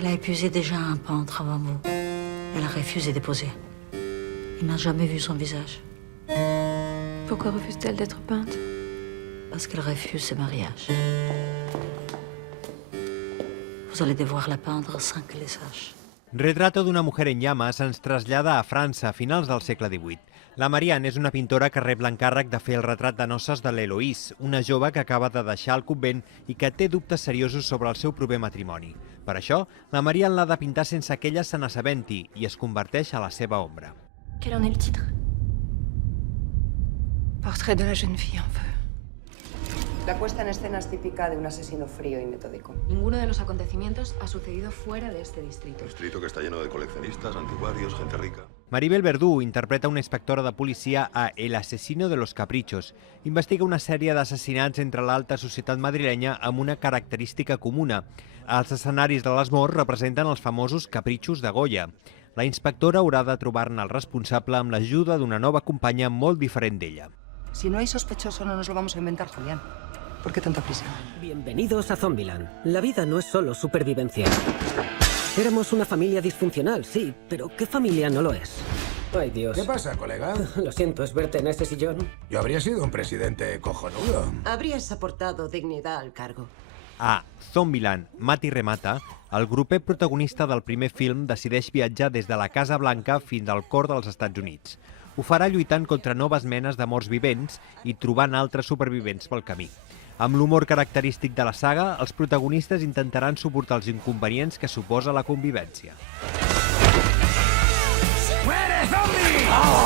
Elle a épuisé déjà un peintre avant vous. Elle a refusé de poser. Il n'a jamais vu son visage. Pourquoi refuse-t-elle d'être peinte? Parce qu'elle refuse ce mariage. Vous allez devoir la peindre sans qu'elle le sache. Retrato d'una mujer en llamas ens trasllada a França a finals del segle XVIII. La Marianne és una pintora que rep l'encàrrec de fer el retrat de noces de l'Eloïse, una jove que acaba de deixar el convent i que té dubtes seriosos sobre el seu proper matrimoni. Per això, la Marianne l'ha de pintar sense que ella se n'assabenti i es converteix a la seva ombra. Quel en est le titre? Portrait de la jeune fille en feu. La puesta en escena es típica de un asesino frío y metódico. Ninguno de los acontecimientos ha sucedido fuera de este distrito. Distrito que está lleno de coleccionistas, anticuarios, gente rica. Maribel Verdú interpreta una inspectora de policia a El asesino de los caprichos. Investiga una sèrie d'assassinats entre l'alta societat madrilenya amb una característica comuna. Els escenaris de les morts representen els famosos capritxos de Goya. La inspectora haurà de trobar-ne el responsable amb l'ajuda d'una nova companya molt diferent d'ella. Si no hay sospechoso, no nos lo vamos a inventar, Julián. ¿Por qué tanta prisa? Bienvenidos a Zombieland. La vida no es solo supervivencia. Éramos una familia disfuncional, sí, pero ¿qué familia no lo es? Ay, Dios. ¿Qué pasa, colega? Lo siento, ¿es verte en ese sillón? Yo habría sido un presidente cojonudo. Habrías aportado dignidad al cargo. A Zombieland, Mati remata, el grupet protagonista del primer film decideix viatjar des de la Casa Blanca fins al cor dels Estats Units. Ho farà lluitant contra noves menes de morts vivents i trobant altres supervivents pel camí. Amb l'humor característic de la saga, els protagonistes intentaran suportar els inconvenients que suposa la convivència. ¡Muere, zombie!